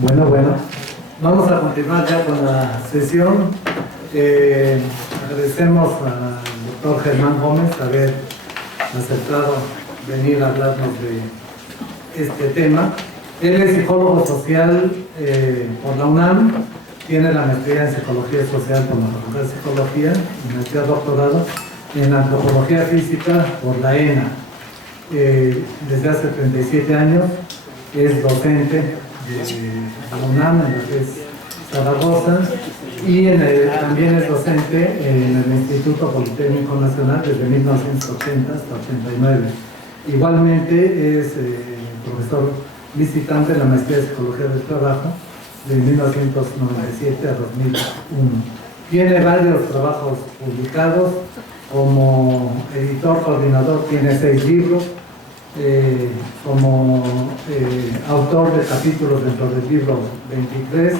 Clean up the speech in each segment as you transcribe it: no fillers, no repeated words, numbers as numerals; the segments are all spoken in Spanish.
Bueno, vamos a continuar ya con la sesión. Agradecemos al doctor Germán Gómez haber aceptado venir a hablarnos de este tema. Él es psicólogo social por la UNAM, tiene la maestría en Psicología Social por la Facultad de Psicología y maestría doctorado en Antropología Física por la ENA. Desde hace 37 años es docente de la UNAM, en la que es Zaragoza, y también es docente en el Instituto Politécnico Nacional desde 1980 hasta 89. Igualmente es profesor visitante en la maestría de Psicología del Trabajo de 1997 a 2001. Tiene varios trabajos publicados. Como editor coordinador tiene 6 libros. Como autor de capítulos dentro del libro 23,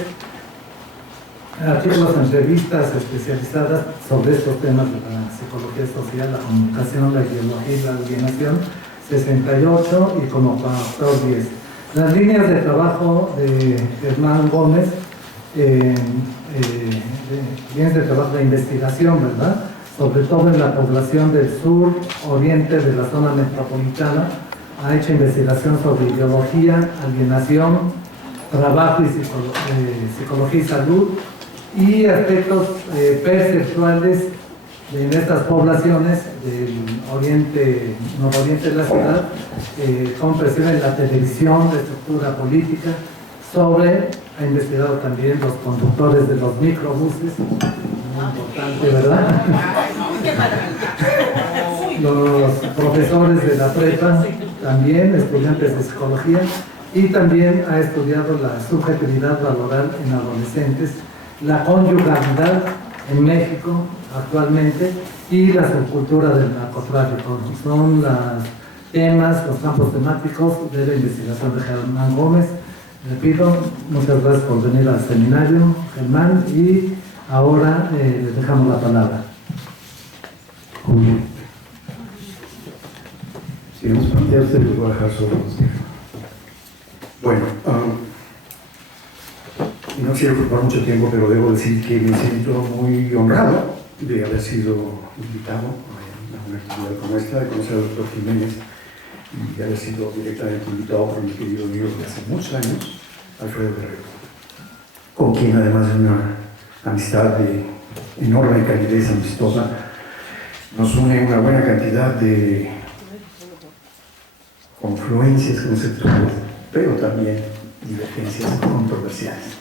artículos en revistas especializadas sobre estos temas de la psicología social, la comunicación, la ideología y la alienación, 68, y como coautor 10. Las líneas de trabajo de Germán Gómez, líneas de trabajo de investigación, ¿verdad? Sobre todo en la población del sur, oriente de la zona metropolitana. Ha hecho investigación sobre ideología, alienación, trabajo y psicología y salud, y aspectos perceptuales en estas poblaciones del oriente, nororiente de la ciudad, cómo perciben la televisión, la estructura política, ha investigado también los conductores de los microbuses, muy importante, ¿verdad? Los profesores de la prepa, también estudiantes de psicología, y también ha estudiado la subjetividad laboral en adolescentes, la conyugalidad en México actualmente y la subcultura del narcotráfico. Son los campos temáticos de la investigación de Germán Gómez. Repito, muchas gracias por venir al seminario, Germán, y ahora les dejamos la palabra. Julio. Si nos plantea usted, los voy a dejar solos. Bueno, no quiero ocupar mucho tiempo, pero debo decir que me siento muy honrado de haber sido invitado a una actividad como esta, de conocer al doctor Jiménez y de haber sido directamente invitado por mi querido amigo de hace muchos años, Alfredo Guerrero, con quien, además de una amistad de enorme calidez amistosa, nos une una buena cantidad de confluencias conceptuales, pero también divergencias controversiales.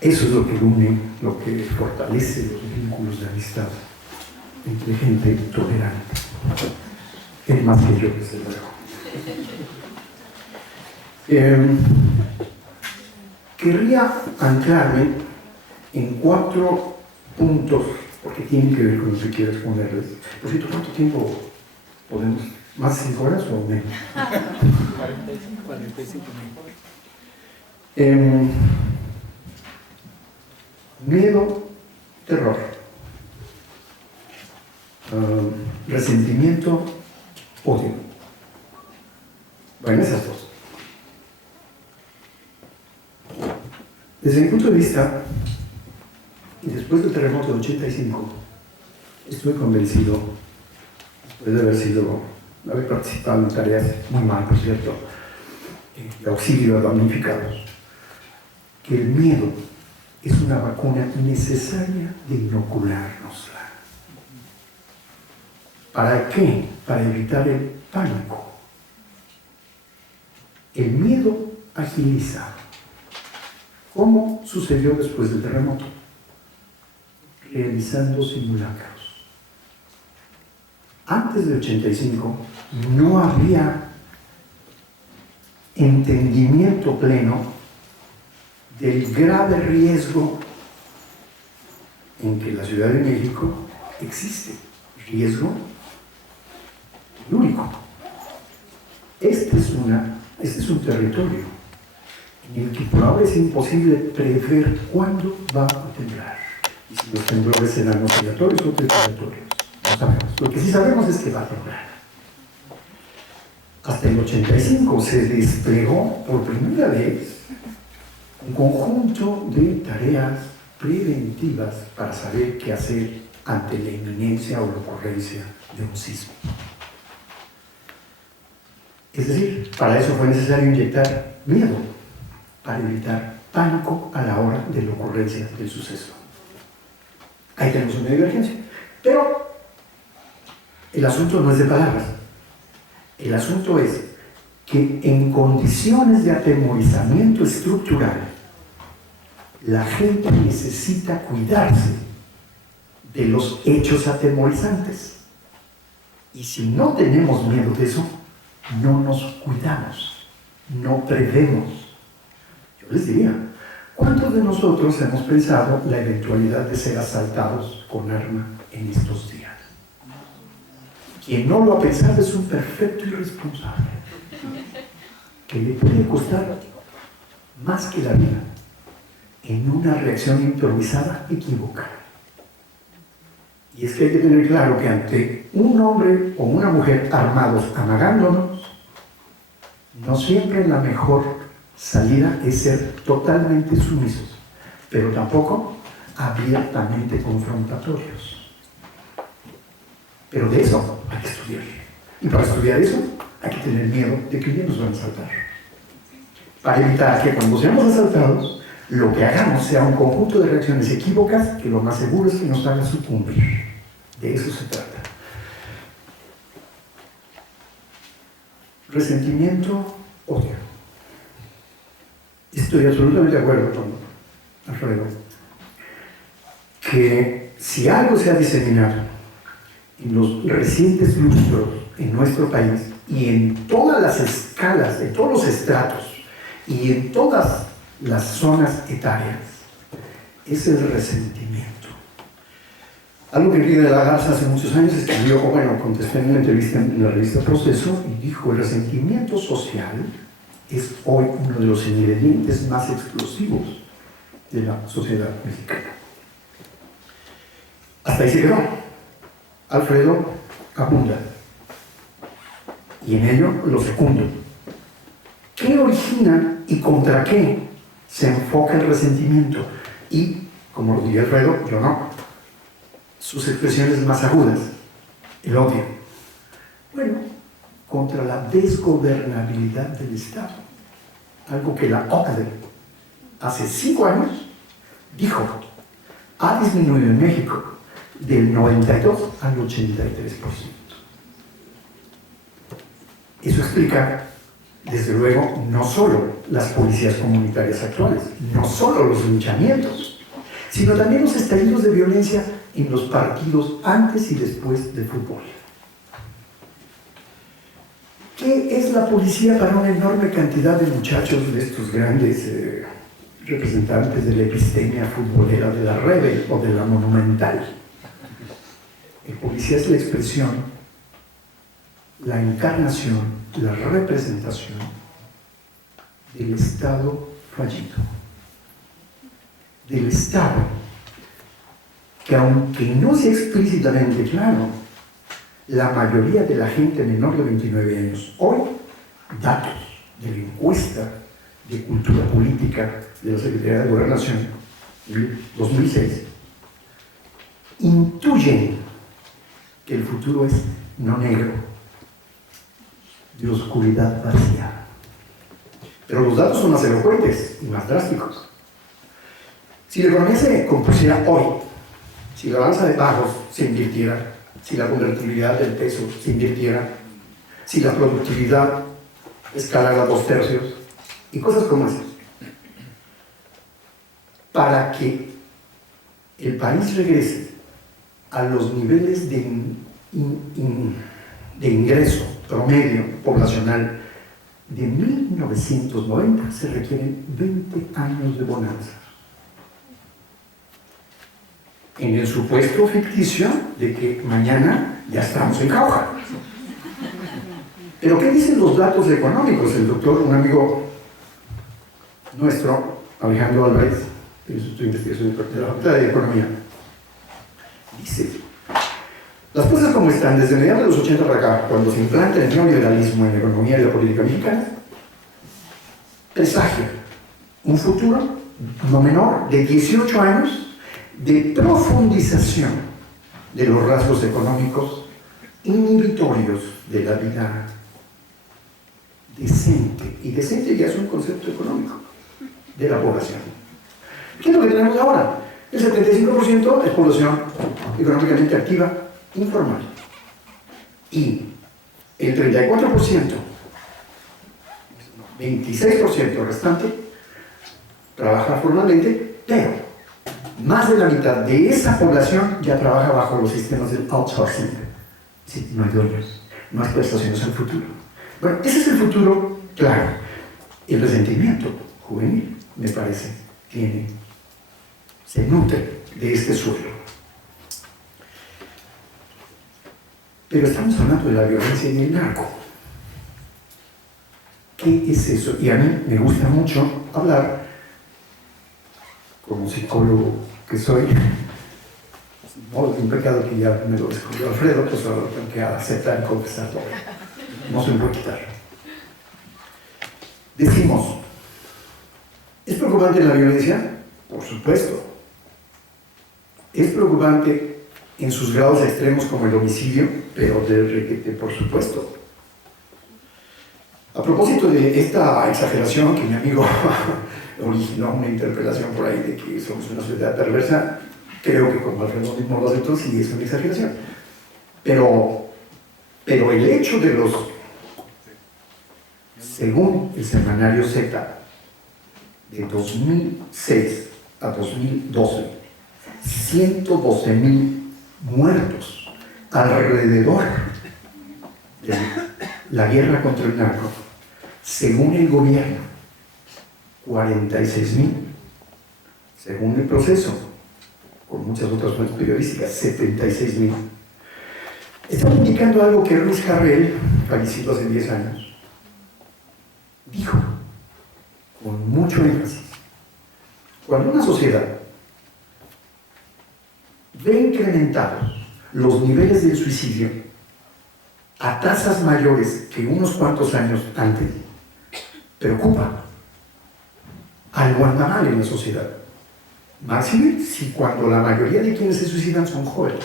Eso es lo que une, lo que fortalece los vínculos de amistad entre gente tolerante. Es más que yo, desde luego. Querría anclarme en 4 puntos, porque tienen que ver con lo que quiero exponerles. Por cierto, ¿cuánto tiempo podemos? ¿Más de 5 horas o menos? 45 miedo, terror, resentimiento, odio. Bueno, esas dos. Desde mi punto de vista, y después del terremoto de 85, estuve convencido, después de haber participado en tareas muy mal, por cierto, de auxilio a damnificados, que el miedo es una vacuna necesaria de inoculárnosla. ¿Para qué? Para evitar el pánico. El miedo agiliza. ¿Cómo sucedió después del terremoto? Realizando simulacros. Antes del 85 no había entendimiento pleno del grave riesgo en que la Ciudad de México existe. Riesgo único. Este es un territorio en el que probablemente es imposible prever cuándo va a temblar. Y si los temblores serán oscilatorios o transitorios. No sabemos. Lo que sí sabemos es que va a temblar. hasta el 85 se desplegó por primera vez un conjunto de tareas preventivas para saber qué hacer ante la inminencia o la ocurrencia de un sismo. Es decir, para eso fue necesario inyectar miedo, para evitar pánico a la hora de la ocurrencia del suceso. Ahí tenemos una divergencia. Pero el asunto no es de palabras. El asunto es que en condiciones de atemorizamiento estructural, la gente necesita cuidarse de los hechos atemorizantes. Y si no tenemos miedo de eso, no nos cuidamos, no prevemos. Yo les diría, ¿cuántos de nosotros hemos pensado la eventualidad de ser asaltados con arma en estos días? Quien no lo ha pensado es un perfecto irresponsable, que le puede costar más que la vida en una reacción improvisada equivocada. Y es que hay que tener claro que ante un hombre o una mujer armados amagándonos, no siempre la mejor salida es ser totalmente sumisos, pero tampoco abiertamente confrontatorios. Pero de eso hay que estudiar. Y para estudiar eso hay que tener miedo de que un día nos van a asaltar. Para evitar que cuando seamos asaltados, lo que hagamos sea un conjunto de reacciones equívocas que lo más seguro es que nos hagan sucumbir. De eso se trata. Resentimiento, odio. Estoy absolutamente de acuerdo con Alfredo que si algo se ha diseminado en los recientes lustros en nuestro país y en todas las escalas, en todos los estratos y en todas las zonas etarias, es el resentimiento. Algo que Enrique de la Garza hace muchos años escribió, o bueno, contestó en una entrevista en la revista Proceso y dijo: el resentimiento social es hoy uno de los ingredientes más explosivos de la sociedad mexicana. Hasta ahí se quedó. Alfredo abunda y en ello lo fecundo. ¿Qué origina y contra qué se enfoca el resentimiento? Y, como lo diría Alfredo, yo no, sus expresiones más agudas, el odio. Bueno, contra la desgobernabilidad del Estado, algo que la OCDE hace 5 años dijo ha disminuido en México del 92 al 83%. Eso explica, desde luego, no solo las policías comunitarias actuales, no solo los linchamientos, sino también los estallidos de violencia en los partidos antes y después del fútbol. ¿Qué es la policía para una enorme cantidad de muchachos de estos grandes representantes de la epistemia futbolera, de la Rebel o de la Monumental? El policía es la expresión, la encarnación, la representación del Estado fallido. Del Estado que, aunque no sea explícitamente claro, la mayoría de la gente menor de 29 años, hoy, datos de la encuesta de cultura política de la Secretaría de Gobernación, 2006, intuyen que el futuro es no negro, de oscuridad vacía. Pero los datos son más elocuentes y más drásticos. Si la economía se compusiera hoy, si la balanza de pagos se invirtiera, si la convertibilidad del peso se invirtiera, si la productividad escalara 2/3 y cosas como esas, para que el país regrese a los niveles de ingreso promedio poblacional de 1990, se requieren 20 años de bonanza. En el supuesto ficticio de que mañana ya estamos en jauja. Pero ¿qué dicen los datos económicos? El doctor, un amigo nuestro, Alejandro Álvarez, del Instituto de Investigación de la Facultad de Economía, dice: Las cosas como están desde mediados de los 80 para acá, cuando se implanta el neoliberalismo en la economía y la política mexicana, presagia un futuro no menor de 18 años de profundización de los rasgos económicos inhibitorios de la vida decente. Y decente ya es un concepto económico de la población. ¿Qué es lo que tenemos ahora? El 75% es población económicamente activa, informal. Y el 34%, 26% restante, trabaja formalmente, pero más de la mitad de esa población ya trabaja bajo los sistemas del outsourcing. Sí, no hay dueños, no hay prestaciones al futuro. Bueno, ese es el futuro, claro. El resentimiento juvenil, me parece, se nutre de este suelo. Pero estamos hablando de la violencia y el narco. ¿Qué es eso? Y a mí me gusta mucho hablar, como psicólogo que soy, no es un pecado que ya me lo descubrió Alfredo, pues ahora tengo que aceptar y confesar todo. No se me puede quitar. Decimos, ¿es preocupante la violencia? Por supuesto. ¿Es preocupante en sus grados extremos como el homicidio? Pero de requete, por supuesto. A propósito de esta exageración que mi amigo originó una interpelación por ahí de que somos una sociedad perversa, creo que como Alfredo mismo lo aceptó, sí es una exageración. Pero el hecho de los, según el semanario Z, de 2006 a 2012, 112,000 muertos alrededor de la guerra contra el narco, según el gobierno, 46,000, según el proceso, con muchas otras fuentes periodísticas, 76,000. Estamos indicando algo que Ruiz Jarrell, fallecido hace 10 años, dijo con mucho énfasis. Cuando una sociedad ve incrementados los niveles del suicidio a tasas mayores que unos cuantos años antes, preocupa. Algo anda mal en la sociedad. Máxime si cuando la mayoría de quienes se suicidan son jóvenes.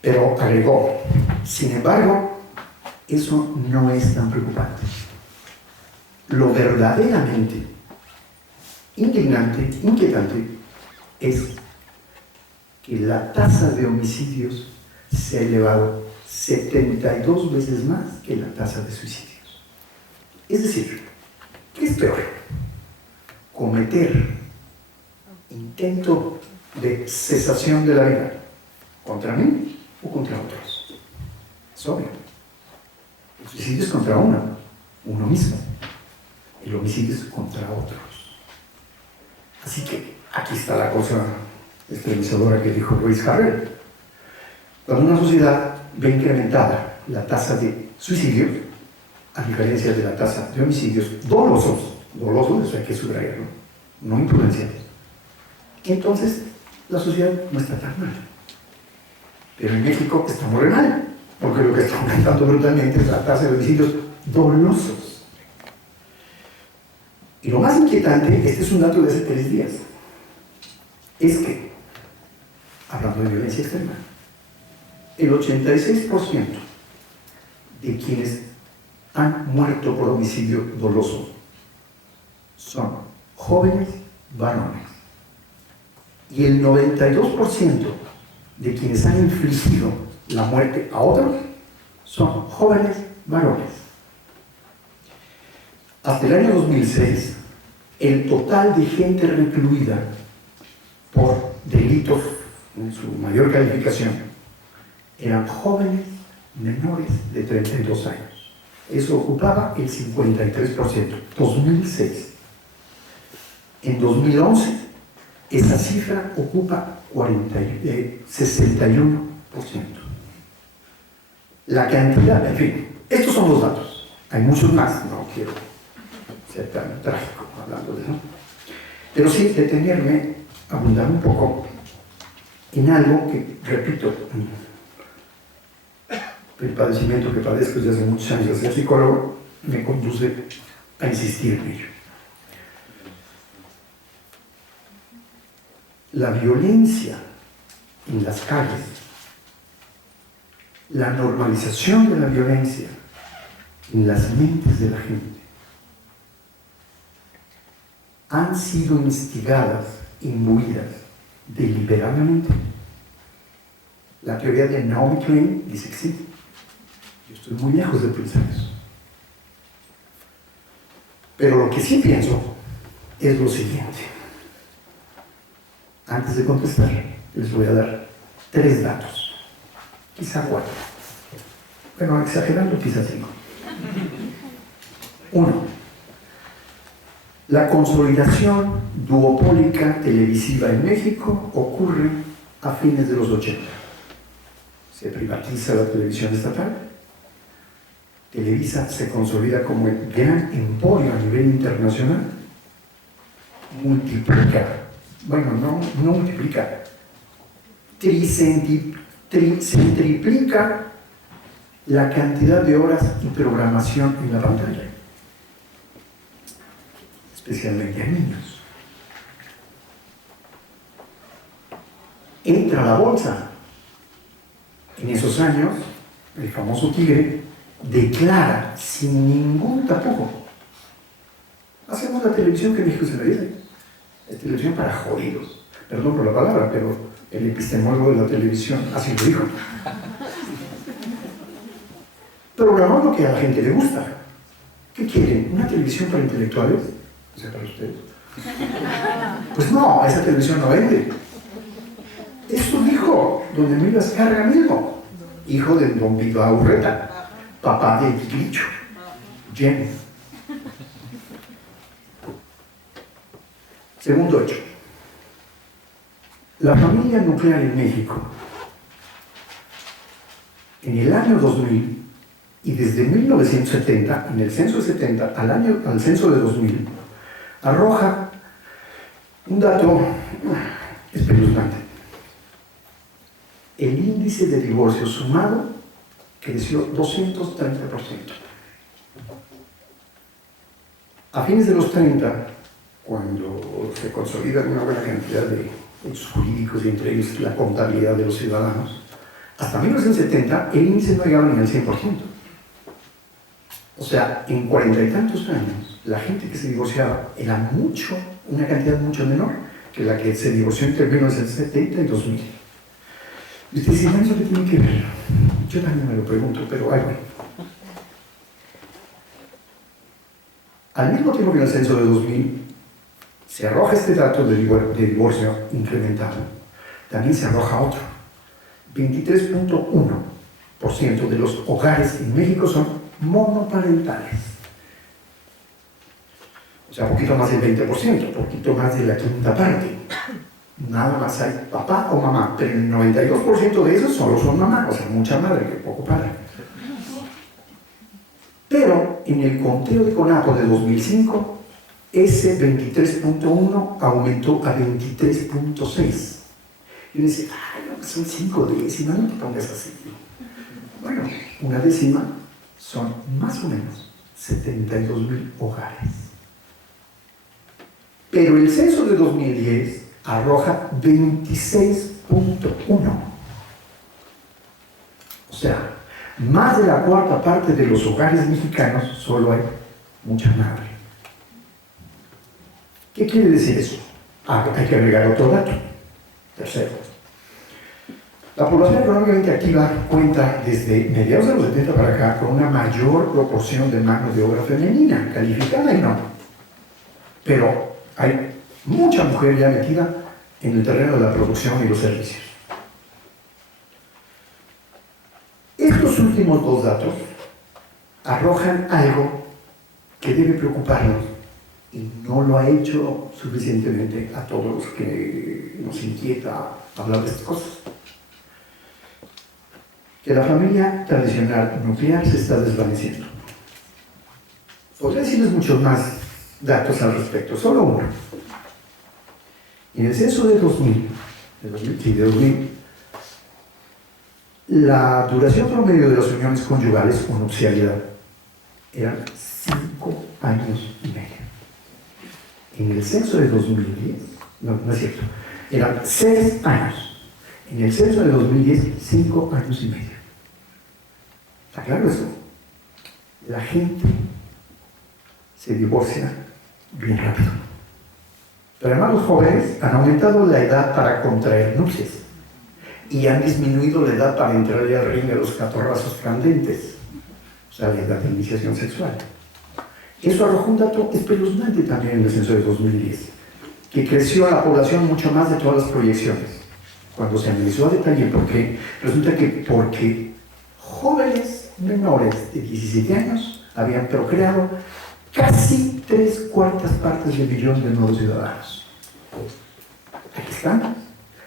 Pero agregó, sin embargo, eso no es tan preocupante. Lo verdaderamente indignante, inquietante, es que la tasa de homicidios se ha elevado 72 veces más que la tasa de suicidios. Es decir, ¿qué es peor? Cometer intento de cesación de la vida contra mí o contra otros. Es obvio. El suicidio es contra uno mismo. El homicidio es contra otros. Así que aquí está la cosa estremecedora que dijo Ruiz Jarrell. Cuando una sociedad ve incrementada la tasa de suicidios, a diferencia de la tasa de homicidios dolosos, eso hay que subrayarlo, no imprudenciales, entonces la sociedad no está tan mal. Pero en México estamos re mal, porque lo que está aumentando brutalmente es la tasa de homicidios dolosos. Y lo más inquietante, este es un dato de hace 3 días, es que, hablando de violencia extrema, el 86% de quienes han muerto por homicidio doloso son jóvenes varones. Y el 92% de quienes han infligido la muerte a otros son jóvenes varones. Hasta el año 2006, el total de gente recluida por delitos en su mayor calificación eran jóvenes menores de 32 años. Eso ocupaba el 53%, 2006. En 2011, esa cifra ocupa 61%. La cantidad, en fin, estos son los datos. Hay muchos más, no quiero ser tan trágico hablando de eso. Pero sí detenerme, abundar un poco en algo que, repito, el padecimiento que padezco desde hace muchos años de ser psicólogo me conduce a insistir en ello. La violencia en las calles, la normalización de la violencia en las mentes de la gente, han sido instigadas, imbuidas deliberadamente. La teoría de Naomi Klein dice que sí. Yo estoy muy lejos de pensar eso. Pero lo que sí pienso es lo siguiente. Antes de contestar, les voy a dar 3 datos, quizá 4. Bueno, exagerando, quizá 5. 1. La consolidación duopólica televisiva en México ocurre a fines de los 80. Se privatiza la televisión estatal. Televisa se consolida como el gran emporio a nivel internacional. Multiplica. Bueno, no multiplica. Triplica la cantidad de horas y programación en la pantalla, especialmente a niños. Entra a la bolsa. En esos años, el famoso Tigre declara sin ningún tapujo: hacemos la televisión que México se merece. Es televisión para jodidos. Perdón por la palabra, pero el epistemólogo de la televisión así lo dijo. Programó lo que a la gente le gusta. ¿Qué quieren? ¿Una televisión para intelectuales? O sea, para ustedes. Pues no, esa televisión no vende. Eso dijo don Emilio Azcárraga mismo, hijo de don Bilbao Urreta, papá de Tigricho, Jenny. Segundo hecho. La familia nuclear en México, en el año 2000 y desde 1970, en el censo de 70 al censo de 2000, arroja un dato espeluznante. El índice de divorcio sumado creció 230%. A fines de los 30, cuando se consolida una buena cantidad de hechos jurídicos y entre ellos la contabilidad de los ciudadanos, hasta 1970 el índice no llegaba ni al 100%. O sea, en 40 y tantos años, la gente que se divorciaba era una cantidad mucho menor que la que se divorció entre 1970 y 2000. Y usted dice, ¿eso qué tiene que ver? Yo también me lo pregunto, pero ay, bueno. Al mismo tiempo que en el censo de 2000 se arroja este dato de divorcio incrementado, también se arroja otro. 23.1% de los hogares en México son monoparentales. O sea, poquito más del 20%, poquito más de la quinta parte. Nada más hay papá o mamá, pero el 92% de esos solo son mamá, o sea, mucha madre, que poco padre. Pero en el conteo de CONAPO de 2005, ese 23.1 aumentó a 23.6. Y uno dice, ay, no, son 5 décimas, no te pongas así. Bueno, una décima son más o menos 72,000 hogares. Pero el censo de 2010 arroja 26.1. O sea, más de la cuarta parte de los hogares mexicanos solo hay mucha madre. ¿Qué quiere decir eso? Hay que agregar otro dato. Tercero. La población económicamente activa cuenta desde mediados de los 70 para acá con una mayor proporción de mano de obra femenina, calificada y no. Pero hay mucha mujer ya metida en el terreno de la producción y los servicios. Estos últimos 2 datos arrojan algo que debe preocuparnos y no lo ha hecho suficientemente a todos los que nos inquieta hablar de estas cosas. Que la familia tradicional nuclear se está desvaneciendo. Podría decirles muchos más datos al respecto, solo uno. En el censo de 2000, de 2000, la duración promedio de las uniones conyugales o nupcialidad eran 5 años y medio. En el censo de 2010, no es cierto, eran 6 años. En el censo de 2010, 5 años y medio. ¿Está claro eso? La gente se divorcia bien rápido. Pero además los jóvenes han aumentado la edad para contraer nupcias y han disminuido la edad para entrarle al ring a los catorrazos candentes, o sea, la edad de iniciación sexual. Eso arrojó un dato espeluznante también en el censo de 2010, que creció la población mucho más de todas las proyecciones. Cuando se analizó a detalle por qué, resulta que porque jóvenes menores de 17 años habían procreado casi 3/4 partes del millón de nuevos ciudadanos. Aquí están.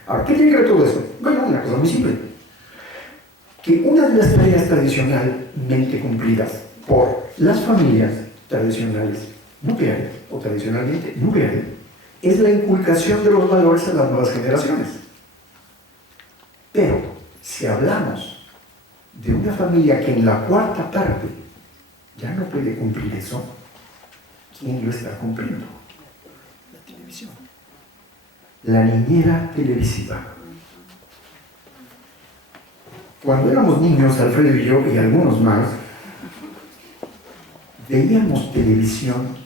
Ahora, ¿qué tiene que ver todo eso? Bueno, una cosa muy simple. Que una de las tareas tradicionalmente cumplidas por las familias tradicionales nucleares o tradicionalmente nucleares es la inculcación de los valores a las nuevas generaciones. Pero, si hablamos de una familia que en la 4ª parte ya no puede cumplir eso, ¿quién lo está cumpliendo? La televisión. La niñera televisiva. Cuando éramos niños, Alfredo y yo y algunos más, veíamos televisión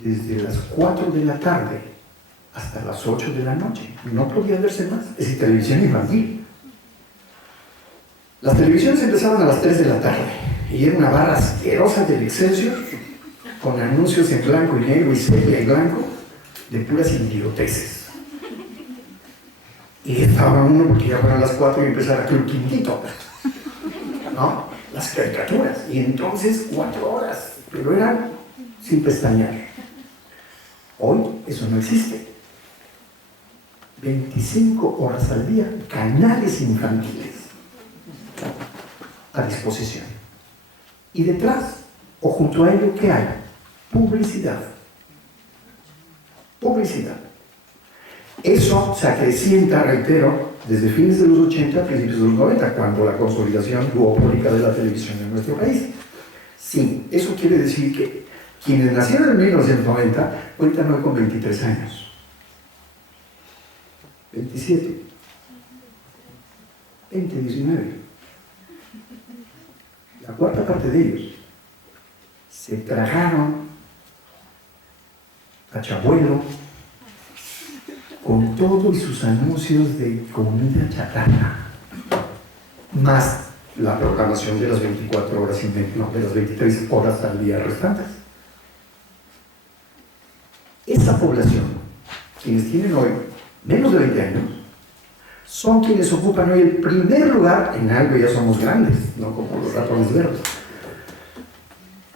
desde las 4 de la tarde hasta las 8 de la noche. No podía verse más. Es decir, televisión infantil. Las televisiones empezaban a las 3 de la tarde y era una barra asquerosa del Excelsior con anuncios en blanco y negro y sepia y blanco de puras idioteces. Y estaba uno porque ya fueron las 4 y empezaba Club Quintito, ¿no? Las caricaturas. Y entonces 4 horas, pero eran sin pestañear. Hoy eso no existe. 25 horas al día, canales infantiles a disposición. Y detrás, o junto a ello, ¿qué hay? Publicidad. Publicidad. Eso se acrecienta, reitero, desde fines de los 80 a principios de los 90, cuando la consolidación duopólica de la televisión en nuestro país. Sí, eso quiere decir que quienes nacieron en 1990 cuentan hoy con 23 años. 27. 20, 19. La 4ª parte de ellos se tragaron a Chabuelo con todo y sus anuncios de comida chatarra, más la programación de las 24 horas y media, no, de las 23 horas al día restantes. Esa población, quienes tienen hoy menos de 20 años, son quienes ocupan hoy el primer lugar en algo. Ya somos grandes, no como los ratones verdes,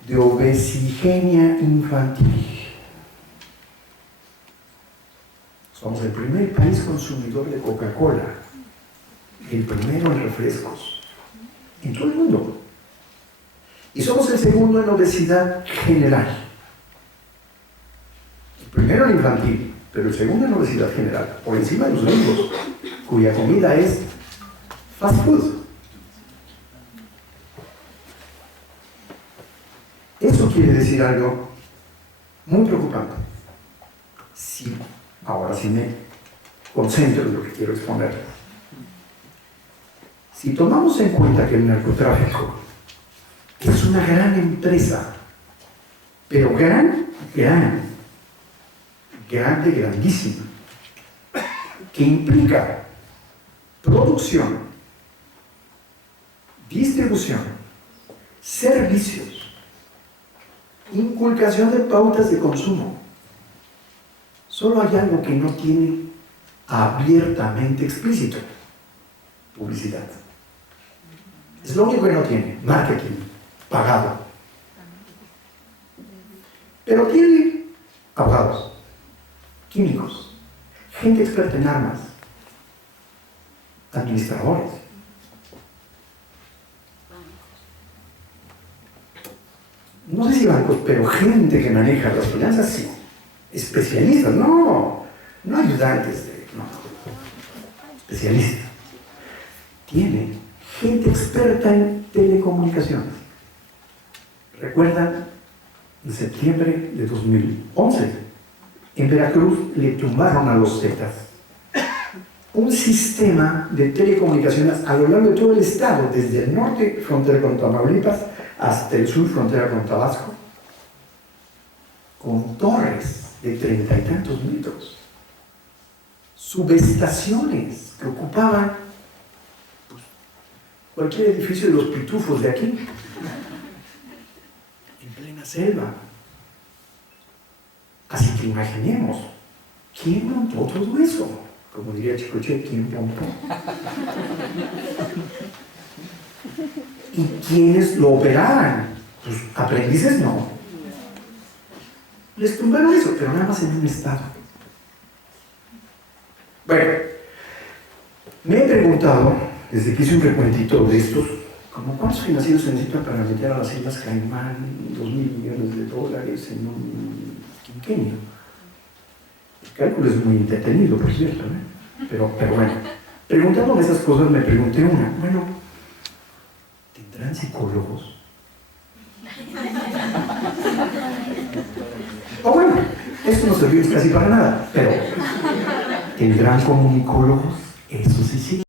de obesigenia infantil. Somos el primer país consumidor de Coca-Cola, el primero en refrescos, en todo el mundo. Y somos el segundo en obesidad general. El primero en infantil, pero el segundo en obesidad general, por encima de los gringos, cuya comida es fast food. Eso quiere decir algo muy preocupante. Sí, ahora sí me concentro en lo que quiero exponer. Si tomamos en cuenta que el narcotráfico es una gran empresa, pero grandísima, que implica producción, distribución, servicios, inculcación de pautas de consumo. Solo hay algo que no tiene abiertamente explícito: publicidad. Es lo único que no tiene, marketing pagado. Pero tiene abogados, químicos, gente experta en armas, administradores. No sé si bancos, pero gente que maneja las finanzas, sí. Especialistas, no ayudantes de no, especialista. Tiene gente experta en telecomunicaciones. ¿Recuerdan? En septiembre de 2011, en Veracruz le tumbaron a los Zetas un sistema de telecomunicaciones a lo largo de todo el estado, desde el norte, frontera con Tamaulipas, hasta el sur, frontera con Tabasco, con torres de 30 y tantos metros, subestaciones que ocupaban pues, cualquier edificio de los pitufos de aquí, en plena selva. Así que imaginemos, ¿quién montó todo eso? Como diría Chicoche, ¿quién montó? ¿Y quiénes lo operaban? Pues aprendices no. Les tumbaron eso, pero nada más en un estado. Bueno, me he preguntado, desde que hice un recuentito de estos, como cuántos financieros se necesitan para meter a las Islas Caimán $2,000 millones en un quinquenio. El cálculo es muy entretenido, por cierto, ¿eh? Pero bueno, preguntándome esas cosas me pregunté una, bueno, ¿tendrán psicólogos? O bueno, esto no sirve casi para nada, pero ¿tendrán comunicólogos? Eso sí, sí.